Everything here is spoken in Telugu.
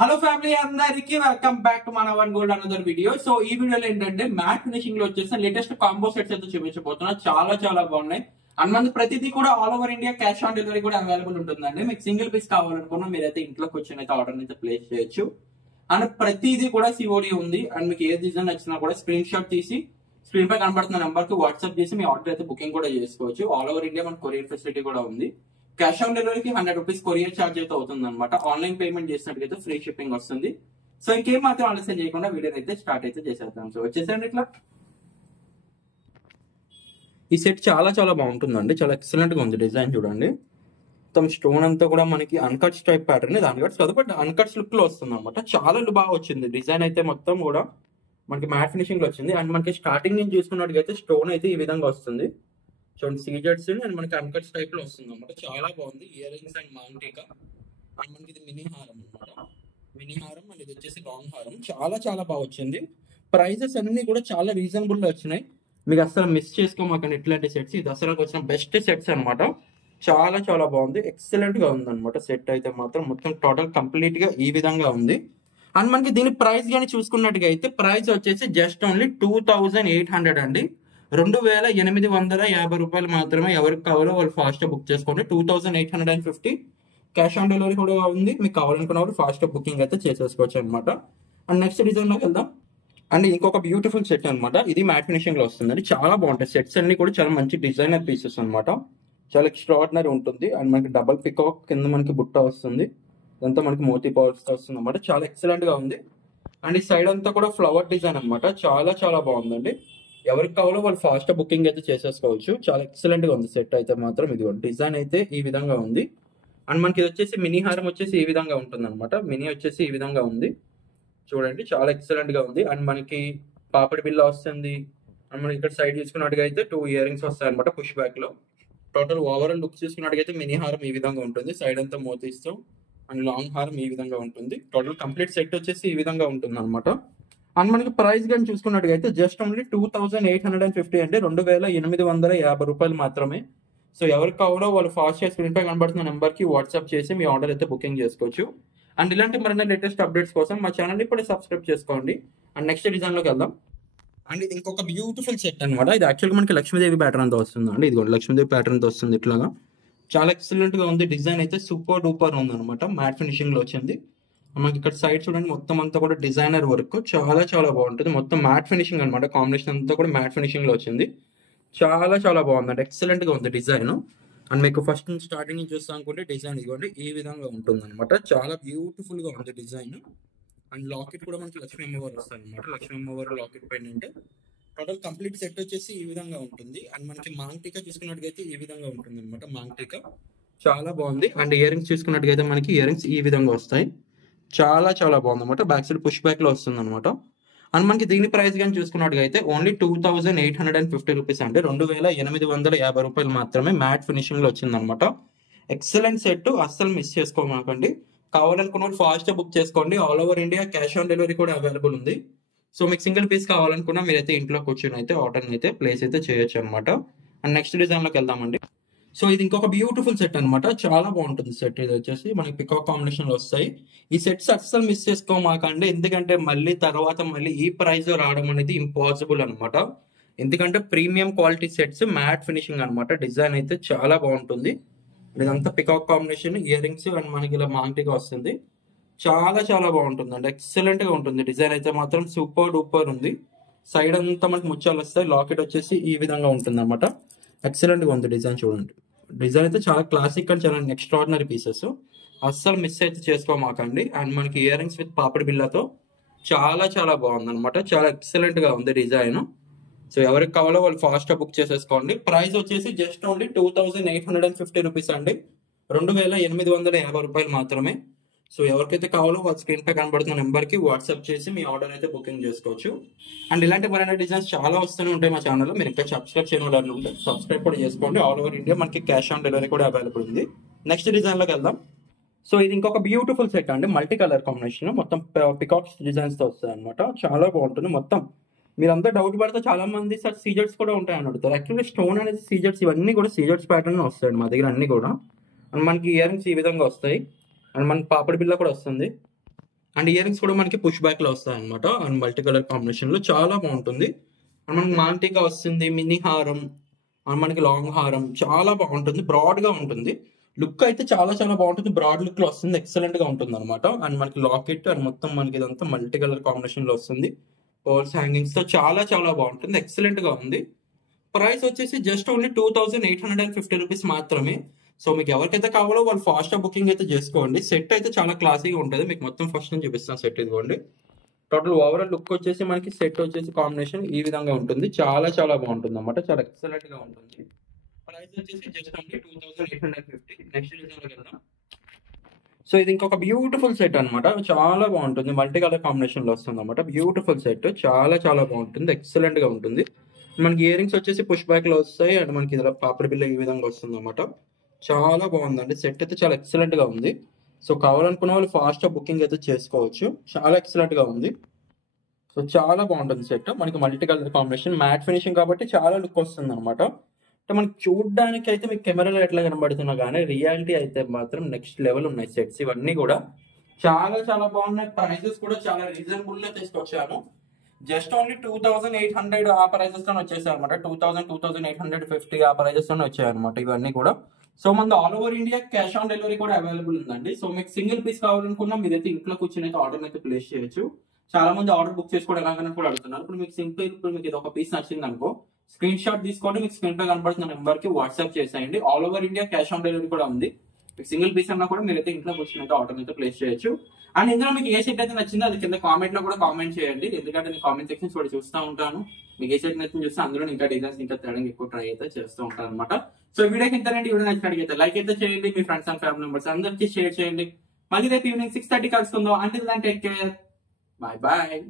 హలో ఫ్యామిలీ అందరికి వెల్కమ్ బ్యాక్ టు మన one gold another video. So ఈ వీడియోలో ఏంటంటే మ్యాట్ ఫినిషింగ్ లో వచ్చేసిన లేటెస్ట్ కాంబో సెట్స్ అయితే చూపించబోతున్నా. చాలా బాగున్నాయి. అండ్ మనకి ప్రతిదీ కూడా all over India cash on delivery కూడా అవైలబుల్ ఉంటుందండి. మీకు సింగిల్ పీస్ కావాలనుకున్నా మీరైతే ఇంట్లోకి వచ్చి అయితే ఆర్డర్ అయితే ప్లేస్ చేయొచ్చు. అండ్ ప్రతిదీ కూడా సిఓడి ఉంది. అండ్ మీకు ఏ డిజైన్ నచ్చినా కూడా స్క్రీన్ షాట్ తీసి స్క్రీన్ పై కనబడుతున్న నెంబర్ కి వాట్సాప్ చేసి మీ ఆర్డర్ అయితే బుకింగ్ కూడా చేసుకోవచ్చు. ఆల్ ఓవర్ ఇండియా మనకు కొరియర్ ఫెసిలిటీ కూడా ఉంది. క్యాష్ ఆన్ డెలివరీకి 100 రూపీస్ కొరియర్ ఛార్జ్ అయితే అవుతుంది అనమాట. ఆన్లైన్ పేమెంట్ చేసినట్టుగా ఫ్రీ షిప్పింగ్ వస్తుంది. సో ఇంకేం మాత్రం ఆలస్యం చేయకుండా వీడియో అయితే స్టార్ట్ అయితే చేసేద్దాం. సో వచ్చేసండి ఇట్లా. ఈ సెట్ చాలా బాగుంటుందండి. చాలా ఎక్సలెంట్ గా ఉంది. డిజైన్ చూడండి, మొత్తం స్టోన్ అంతా కూడా మనకి అన్కట్స్ టైప్ ప్యాటర్న్. ఇది అన్కట్స్ కాదు బట్ అన్కట్స్ లుక్ లో వస్తుంది అనమాట. చాలా బాగా వచ్చింది. డిజైన్ అయితే మొత్తం కూడా మనకి మ్యాట్ ఫినిషింగ్ లో వచ్చింది. అండ్ మనకి స్టార్టింగ్ నుంచి చూసుకున్నట్టుగా స్టోన్ అయితే ఈ విధంగా వస్తుంది. చూడండి, సీజెట్స్ అండ్ మనకి అన్కట్స్ టైప్ లో వస్తుంది అనమాట. చాలా బాగుంది. ఇయర్ రింగ్స్ అండ్ మాంటికా అండ్ మనకి ఇది మినీ హారం అనమాట. మినీ హారం అండ్ ఇది వచ్చేసి లాంగ్ హారం. చాలా బాగా వచ్చింది. ప్రైజెస్ అన్ని కూడా చాలా రీజనబుల్ లో వచ్చినాయి. మీకు అసలు మిస్ చేసుకోమాకండి ఇట్లాంటి సెట్స్. ఇది దసరాకు వచ్చిన బెస్ట్ సెట్స్ అనమాట. చాలా బాగుంది. ఎక్సలెంట్ గా ఉంది అనమాట. సెట్ అయితే మాత్రం మొత్తం టోటల్ కంప్లీట్ గా ఈ విధంగా ఉంది. అండ్ మనకి దీని ప్రైస్ కానీ చూసుకున్నట్టుగా అయితే ప్రైస్ వచ్చేసి జస్ట్ ఓన్లీ 2800 అండి. 2850 రూపాయలు మాత్రమే. ఎవరికి కావాలో వాళ్ళు ఫాస్ట్ గా బుక్ చేసుకోండి. 2850 క్యాష్ ఆన్ డెలివరీ కూడా ఉంది. మీకు కావాలనుకున్న వాళ్ళు ఫాస్ట్ గా బుకింగ్ అయితే చేసేసుకోవచ్చు అనమాట. అండ్ నెక్స్ట్ డిజైన్ లోకి వెళ్దాం. అండ్ ఇంకొక బ్యూటిఫుల్ సెట్ అనమాట. ఇది మ్యాట్ ఫినిషింగ్ లో వస్తుంది. చాలా బాగుంటాయి. సెట్స్ అన్ని కూడా చాలా మంచి డిజైనర్ పీసెస్ అనమాట. చాలా ఎక్స్ట్రాడినరీ ఉంటుంది. అండ్ మనకి డబల్ పికాక్ కింద మనకి బుట్ట వస్తుంది. ఇదంతా మనకి మోతీ పవర్స్ వస్తుంది అనమాట. చాలా ఎక్సలెంట్ గా ఉంది. అండ్ ఈ సైడ్ అంతా కూడా ఫ్లవర్ డిజైన్ అనమాట. చాలా బాగుందండి. ఎవరికి కావాలో వాళ్ళు ఫాస్ట్ బుకింగ్ అయితే చేసేసుకోవచ్చు. చాలా ఎక్సలెంట్ గా ఉంది సెట్ అయితే మాత్రం. ఇది డిజైన్ అయితే ఈ విధంగా ఉంది. అండ్ మనకి ఇది వచ్చేసి మినీ హారం వచ్చేసి ఈ విధంగా ఉంటుంది అనమాట. మినీ వచ్చేసి ఈ విధంగా ఉంది. చూడండి, చాలా ఎక్సలెంట్ గా ఉంది. అండ్ మనకి పాపడి బిల్ల వస్తుంది. అండ్ మనకి ఇక్కడ సైడ్ చూసుకున్నట్టుగా అయితే 2 ఇయర్ రింగ్స్ వస్తాయి అనమాట పుష్ బ్యాక్ లో. టోటల్ ఓవరాల్ లుక్ చూసుకున్నట్టుగా అయితే మినీ హారం ఈ విధంగా ఉంటుంది. సైడ్ అంతా మోతీస్తాం. అండ్ లాంగ్ హారం ఈ విధంగా ఉంటుంది. టోటల్ కంప్లీట్ సెట్ వచ్చేసి ఈ విధంగా ఉంటుంది అనమాట. అండ్ మనకి ప్రైస్ కానీ చూసుకున్నట్టుగా అయితే జస్ట్ ఓన్లీ 2850 అంటే 2850 రూపాయలు మాత్రమే. సో ఎవరికి కావాలో వాళ్ళు ఫాస్ట్ గా స్క్రీన్ పై కనబడుతున్న నెంబర్ కి వాట్సాప్ చేసి మీ ఆర్డర్ అయితే బుకింగ్ చేసుకోవచ్చు. అండ్ ఇలాంటి మరిన్ని లేటెస్ట్ అప్డేట్స్ కోసం మా ఛానల్ ఇప్పుడే సబ్స్క్రైబ్ చేసుకోండి. అండ్ నెక్స్ట్ డిజైన్ లోకి వెళ్దాం. అండ్ ఇది ఇంకొక బ్యూటిఫుల్ సెట్ అనమాట. ఇది యాక్చువల్గా మనకి లక్ష్మీదేవి ప్యాటర్న్ తో వస్తుంది అండి. ఇది లక్ష్మీదేవి ప్యాటర్న్ తో వస్తుంది. ఇట్లాగా చాలా ఎక్సలెంట్ గా ఉంది. డిజైన్ అయితే సూపర్ డూపర్ ఉంది అనమాట. మ్యాట్ ఫినిషింగ్ లో వచ్చింది. మనకి ఇక్కడ సైడ్ చూడండి, మొత్తం అంతా కూడా డిజైనర్ వర్క్. చాలా బాగుంటుంది. మొత్తం మ్యాట్ ఫినిషింగ్ అనమాట. కాంబినేషన్ అంతా కూడా మ్యాట్ ఫినిషింగ్ లో వచ్చింది. చాలా బాగుంది. ఎక్సలెంట్ గా ఉంది డిజైన్. అండ్ మీకు ఫస్ట్ స్టార్టింగ్ నుంచి చూస్తా అనుకుంటే డిజైన్ ఇవ్వండి ఈ విధంగా ఉంటుంది అనమాట. చాలా బ్యూటిఫుల్ గా ఉంది డిజైన్. అండ్ లాకెట్ కూడా మనకి లక్ష్మీ అమ్మవారు వస్తాయి అనమాట. లక్ష్మీ అమ్మవారు locket pendant. Total complete set వచ్చేసి ఈ విధంగా ఉంటుంది. అండ్ మనకి మాంగ్టికా చూసుకున్నట్టుగైతే ఈ విధంగా ఉంటుంది అనమాట. మాంగ్టికా చాలా బాగుంది. అండ్ ఇయర్ రింగ్స్ చూసుకున్నట్టుగైతే మనకి ఇయర్ రింగ్స్ ఈ విధంగా వస్తాయి. చాలా బాగుంది అనమాట. బ్యాక్ సైడ్ పుష్ బ్యాక్ లో వస్తుంది అనమాట. అండ్ మనకి దీని ప్రైస్ కానీ చూసుకున్నట్టుగా అయితే ఓన్లీ 2850 రూపీస్ అంటే 2850 రూపాయలు మాత్రమే. మ్యాట్ ఫినిషింగ్ లో వచ్చింది అనమాట. ఎక్సలెంట్ సెట్, అస్సలు మిస్ చేసుకోమాకండి. కావాలనుకున్న వాళ్ళు ఫాస్ట్ గా బుక్ చేసుకోండి. All over India cash on delivery కూడా అవైలబుల్ ఉంది. సో మీకు సింగిల్ పీస్ కావాలనుకున్నా మీరైతే ఇంట్లో కూర్చొని అయితే ఆర్డర్ అయితే ప్లేస్ అయితే చేయొచ్చు అనమాట. అండ్ నెక్స్ట్ డిజైన్ లోకి వెళ్దామండి. సో ఇది ఇంకొక బ్యూటిఫుల్ సెట్ అనమాట. చాలా బాగుంటుంది సెట్. ఇది వచ్చేసి మనకి పికాక్ కాంబినేషన్ లో వస్తాయి. ఈ సెట్స్ అస్సలు మిస్ చేసుకోమాకండి. ఎందుకంటే మళ్ళీ ఈ ప్రైస్ లో రావడం అనేది ఇంపాసిబుల్ అనమాట. ఎందుకంటే premium quality sets, matte finishing అనమాట. డిజైన్ అయితే చాలా బాగుంటుంది. ఇదంతా peacock combination, ear rings and మనకి ఇలా మాంటిగా వస్తుంది. చాలా బాగుంటుంది అండి. ఎక్సలెంట్ గా ఉంటుంది. డిజైన్ అయితే మాత్రం సూపర్ డూపర్ ఉంది. సైడ్ అంతా మనకి ముత్యాలు వస్తాయి. లాకెట్ వచ్చేసి ఈ విధంగా ఉంటుంది అనమాట. ఎక్సలెంట్ గా ఉంది డిజైన్. చూడండి, డిజైన్ అయితే చాలా క్లాసిక్ అండ్ చాలా ఎక్స్ట్రాడినరీ పీసెస్. అస్సలు మిస్ అయితే చేసుకోమాకండి. అండ్ మనకి ఇయర్ రింగ్స్ విత్ పాపిడి బిల్లతో చాలా బాగుంది అనమాట. చాలా ఎక్సలెంట్ గా ఉంది డిజైన్. సో ఎవరికి కావాలో వాళ్ళు ఫాస్ట్ గా బుక్ చేసేసుకోండి. ప్రైస్ వచ్చేసి జస్ట్ ఓన్లీ 2850 రూపీస్ అండి. 2850 రూపాయలు మాత్రమే. సో ఎవరికైతే కావాలో వాళ్ళ స్క్రీన్ పై కనబడుతున్న నెంబర్ కి వాట్సాప్ చేసి మీ ఆర్డర్ అయితే బుకింగ్ చేసుకోవచ్చు. అండ్ ఇలాంటి మరిన్ని డిజైన్స్ చాలా వస్తూనే ఉంటాయి మా ఛానల్లో. మీరు ఇంకా సబ్స్క్రైబ్ చేయని వాళ్ళు ఉంటే సబ్స్క్రైబ్ కూడా చేసుకోండి. ఆల్ ఓవర్ ఇండియా మనకి క్యాష్ ఆన్ డెలివరీ కూడా అవైలబుల్ ఉంది. నెక్స్ట్ డిజైన్ లోకి వెళ్దాం. సో ఇది ఇంకొక బ్యూటిఫుల్ సెట్ అండి. మల్టీ కలర్ కాంబినేషన్, మొత్తం పికాక్స్ డిజైన్స్ తో వస్తాయి అనమాట. చాలా బాగుంటుంది. మొత్తం మీరంతా డౌట్ పడితే చాలా మంది సార్ సీజర్స్ కూడా ఉంటాయని అడుగుతారు. యాక్చువల్లీ స్టోన్ అనేది సీజర్స్, ఇవన్నీ కూడా సీజర్స్ ప్యాటర్న్ వస్తాయి మా దగ్గర అన్ని కూడా. అండ్ మనకి ఇయర్ రింగ్స్ ఈ విధంగా వస్తాయి. అండ్ మనకి పాపడి బిల్ల కూడా వస్తుంది. అండ్ ఇయర్ రింగ్స్ కూడా మనకి పుష్ బ్యాక్ లో వస్తాయి అనమాట. అండ్ మల్టీ కలర్ కాంబినేషన్ లో చాలా బాగుంటుంది. అండ్ మనకి మాంటిగా వస్తుంది, మినీ హారం అండ్ మనకి లాంగ్ హారం చాలా బాగుంటుంది, బ్రాడ్ గా ఉంటుంది. లుక్ అయితే చాలా చాలా బాగుంటుంది, బ్రాడ్ లుక్ లో వస్తుంది, ఎక్సలెంట్ గా ఉంటుంది అనమాట. అండ్ మనకి లాకెట్ అండ్ మొత్తం మనకి ఇదంతా మల్టీ కలర్ కాంబినేషన్ లో వస్తుంది, పర్ల్స్ హ్యాంగింగ్స్ తో చాలా చాలా బాగుంటుంది, ఎక్సలెంట్ గా ఉంది. ప్రైస్ వచ్చేసి జస్ట్ ఓన్లీ 2850 రూపీస్ మాత్రమే. సో మీకు ఎవరికైతే కావాలో వాళ్ళు ఫాస్ట్ గా బుకింగ్ అయితే చేసుకోండి. సెట్ అయితే చాలా క్లాసీగా ఉంటుంది, మీకు మొత్తం ఫస్ట్ నుంచి చూపిస్తాను సెట్. ఇదిగోండి, టోటల్ ఓవరాల్ లుక్ వచ్చేసి మనకి సెట్ వచ్చేసి కాంబినేషన్ ఈ విధంగా ఉంటుంది, చాలా చాలా బాగుంటుంది అనమాట, చాలా ఎక్సలెంట్ గా ఉంటుంది. ప్రైస్ వచ్చేసి జస్ట్ ఓన్లీ 2850. నెక్స్ట్ డిజైన్ వెళ్దాం. సో ఇది ఇంకొక బ్యూటిఫుల్ సెట్ అనమాట, చాలా బాగుంటుంది, మల్టీ కలర్ కాంబినేషన్ లో వస్తుంది అనమాట. బ్యూటిఫుల్ సెట్, చాలా చాలా బాగుంటుంది, ఎక్సలెంట్ గా ఉంటుంది. మనకి ఇయర్ రింగ్స్ వచ్చేసి పుష్ బ్యాక్ లో వస్తాయి అండ్ మనకి ఇలా పాపర్ బిల్ల ఈ విధంగా వస్తుంది అనమాట. చాలా బాగుందండి, సెట్ అయితే చాలా ఎక్సలెంట్ గా ఉంది. సో కావాలనుకున్న వాళ్ళు ఫాస్ట్ గా బుకింగ్ అయితే చేసుకోవచ్చు, చాలా ఎక్సలెంట్ గా ఉంది. సో చాలా బాగుంటుంది సెట్, మనకి multi colour combination, matte finishing కాబట్టి చాలా లుక్ వస్తుంది అనమాట. అంటే మనకి చూడడానికి అయితే మీకు కెమెరాలో ఎట్లా కనబడుతున్నా కానీ రియాలిటీ అయితే మాత్రం నెక్స్ట్ లెవెల్ ఉన్నాయి సెట్స్ ఇవన్నీ కూడా, చాలా చాలా బాగున్నాయి. ప్రైసెస్ కూడా చాలా రీజనబుల్ గా తీసుకొచ్చాను. జస్ట్ ఓన్లీ 2800 ఆ ప్రైజెస్ లోనే వచ్చేసాయి అనమాట. 2850 ఆ ప్రైజెస్ లోనే వచ్చాయి అనమాట ఇవన్నీ కూడా. సో మన all over India cash on delivery కూడా అవైలబుల్ ఉందండి. సో మీకు సింగిల్ పీస్ కావాలనుకున్నా మీరైతే ఇంట్లో కూర్చొని అయితే ఆర్డర్ అయితే ప్లేస్ చేయొచ్చు. చాలా మంది ఆర్డర్ బుక్ చేసుకోవడం ఎలాగైనా కూడా అడుగుతున్నారు. ఇప్పుడు మీకు సింపుల్, ఇప్పుడు మీకు ఇది ఒక పీస్ నచ్చింది అనుకో, స్క్రీన్ షాట్ తీసుకోండి, మీకు స్క్రీన్ పై కనబడుతున్న నెంబర్ కి వాట్సాప్ చేసేయండి. All over India cash on delivery కూడా ఉంది. మీకు సింగిల్ పీస్ అన్నా కూడా మీరైతే ఇంట్లో కూర్చొని అయితే ఆర్డర్ అయితే ప్లేస్ చేయొచ్చు. అండ్ ఇందులో మీకు ఏ సెట్ అయితే నచ్చిందో అది కింద కామెంట్ లో కూడా కామెంట్ చేయండి, ఎందుకంటే నేను కామెంట్ సెక్షన్స్ కూడా చూస్తూ ఉంటాను. మీకు ఏ సెట్ నచ్చింది చూస్తే అందులో ఇంకా డిజైన్స్ ఇంకా తేడానికి ఎక్కువ ట్రై అయితే చేస్తూ ఉంటాను అనమాట. సో వీడియోకి ఇంతనండి, వీడియో నచ్చినట్లయితే లైక్ అయితే చేయండి, మీ ఫ్రెండ్స్ అండ్ ఫ్యామిలీ మెంబర్స్ అందరికీ షేర్ చేయండి. మళ్ళీ రేపు ఈవినింగ్ 6:30 కలుసుకుందాం. Until then take care, bye bye.